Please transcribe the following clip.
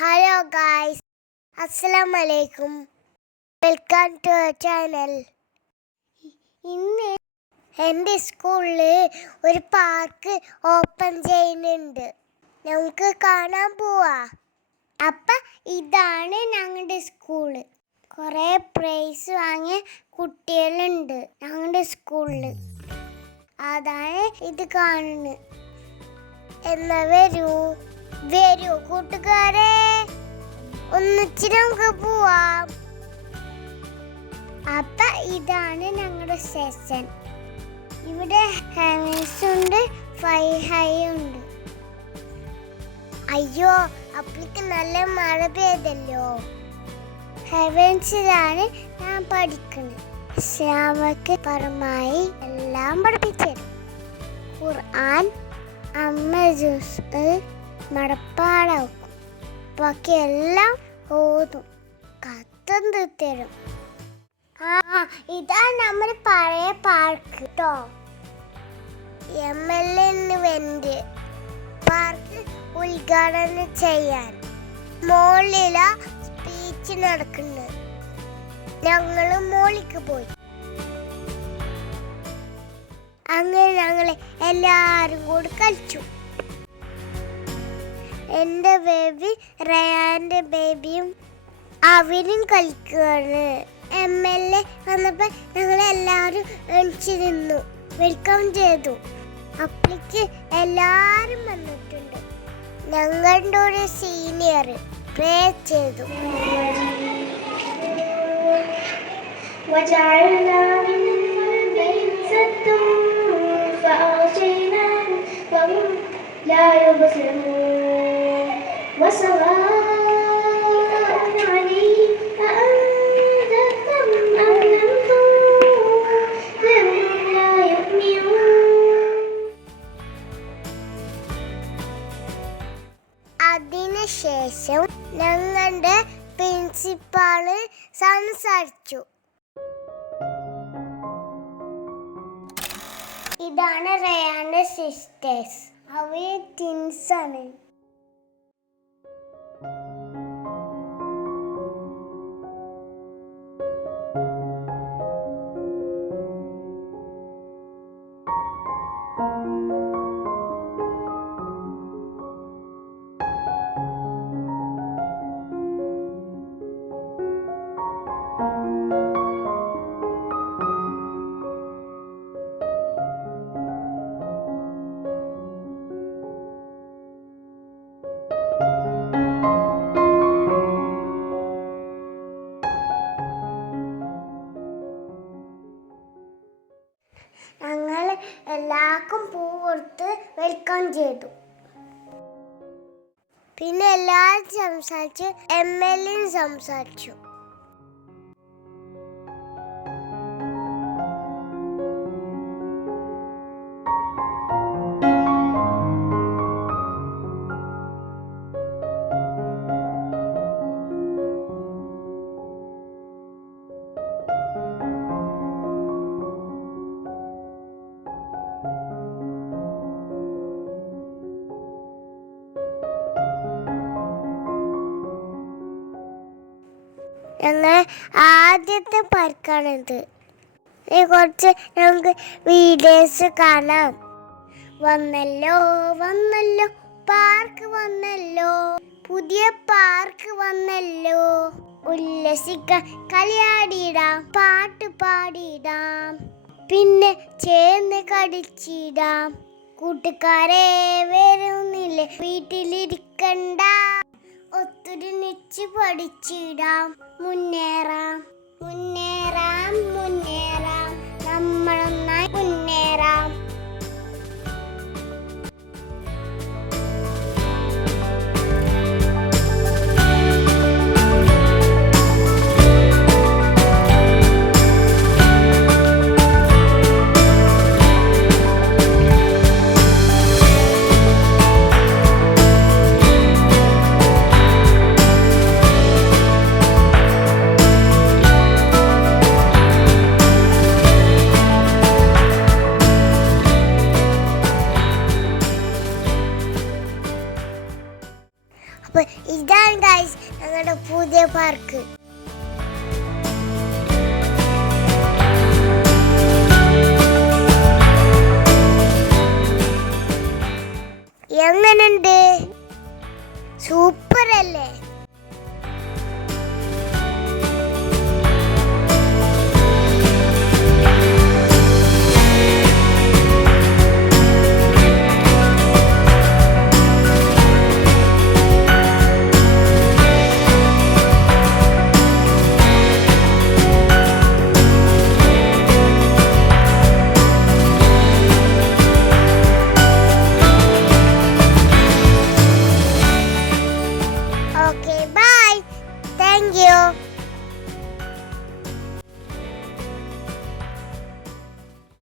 Hello guys, അസ്സലാമു അലൈക്കും. Welcome to channel. ഇന്ന് എൻ്റെ സ്കൂളിൽ ഒരു പാർക്ക് ഓപ്പൺ ചെയ്യുന്നുണ്ട്. നമുക്ക് കാണാൻ പോവാ. അപ്പം ഇതാണ് ഞങ്ങളുടെ സ്കൂള്. കുറേ പ്രൈസ് വാങ്ങിയ കുട്ടികളുണ്ട് ഞങ്ങളുടെ സ്കൂളിൽ. അതാണ് ഇത് കാണുന്നത്. എന്നാ വരൂ കൂട്ടുകാരെ, ഒന്നിച്ച് നമുക്ക് പോവാം. അപ്പൊ ഇതാണ് ഞങ്ങളുടെ സെഷൻ. ഇവിടെ ഹാമേഴ്സ് ഉണ്ട്, ഫൈ ഹൈ ഉണ്ട്. അയ്യോ, അപ്പോഴേക്ക് നല്ല മഴ പെയ്തല്ലോ. ഹെവൻസിലാണ് ഞാൻ പഠിക്കുന്നത്. ശ്യാമക്ക് പരമായി എല്ലാം പഠിപ്പിച്ചത്. ഖുർആൻ, അമ്മ ജ്യൂസ് മടപ്പാടാക്കും. ബാക്കി എല്ലാം ഓതും, കത്തും തരും. ഇതാണ് നമ്മുടെ പഴയ പാർക്ക് കേട്ടോ. MLA വേണ്ടി പാർക്ക് ഉദ്ഘാടനം ചെയ്യാൻ മോളില സ്പീച്ച് നടക്കുന്നത്. ഞങ്ങള് മോളിക്ക് പോയി. അങ്ങനെ ഞങ്ങള് എല്ലാരും കൂടി കളിച്ചു. എൻ്റെ ബേബി റയാൻ്റെ ബേബിയും അവരും കളിക്കുകയാണ്. MLA വന്നപ്പോൾ ഞങ്ങളെല്ലാവരും എണിച്ച് നിന്നു, വെൽക്കം ചെയ്തു. അപ്പോഴേക്ക് എല്ലാവരും വന്നിട്ടുണ്ട്. ഞങ്ങളുടെ ഒരു സീനിയർ പ്രേ ചെയ്തു. അതിനുശേഷം ഞങ്ങളുടെ പ്രിൻസിപ്പാള് സംസാരിച്ചു. ഇതാണ് റയാന്റെ സിസ്റ്റേഴ്സ്. അവര് ട്വിൻസ് ആണ്. ഞങ്ങൾ എല്ലാവർക്കും പൂ കൊടുത്ത് വെൽക്കം ചെയ്തു. പിന്നെ എല്ലാവരും സംസാരിച്ചു. MLA സംസാരിച്ചു. ഞങ്ങൾ ആദ്യത്തെ പാർക്കാണിത്. കുറച്ച് നമുക്ക് വീഡിയോസ് കാണാം. വന്നല്ലോ പാർക്ക് വന്നല്ലോ, പുതിയ പാർക്ക് വന്നല്ലോ. ഉല്ലസിക്കാം, കളിയാടിയിടാം, പാട്ട് പാടിയിടാം, പിന്നെ ചേർന്ന് കടിച്ചിടാം. കൂട്ടുകാരെ വരുന്നില്ലേ, വീട്ടിലിരിക്കണ്ട, ഒത്തൊരുമിച്ച് പഠിച്ചിടാം. മുന്നേറാം നമ്മളൊന്നായി മുന്നേറാം. അപ്പൊ ഇതാണ് ഗൈസ് ഞങ്ങളുടെ പുതിയ പാർക്ക്.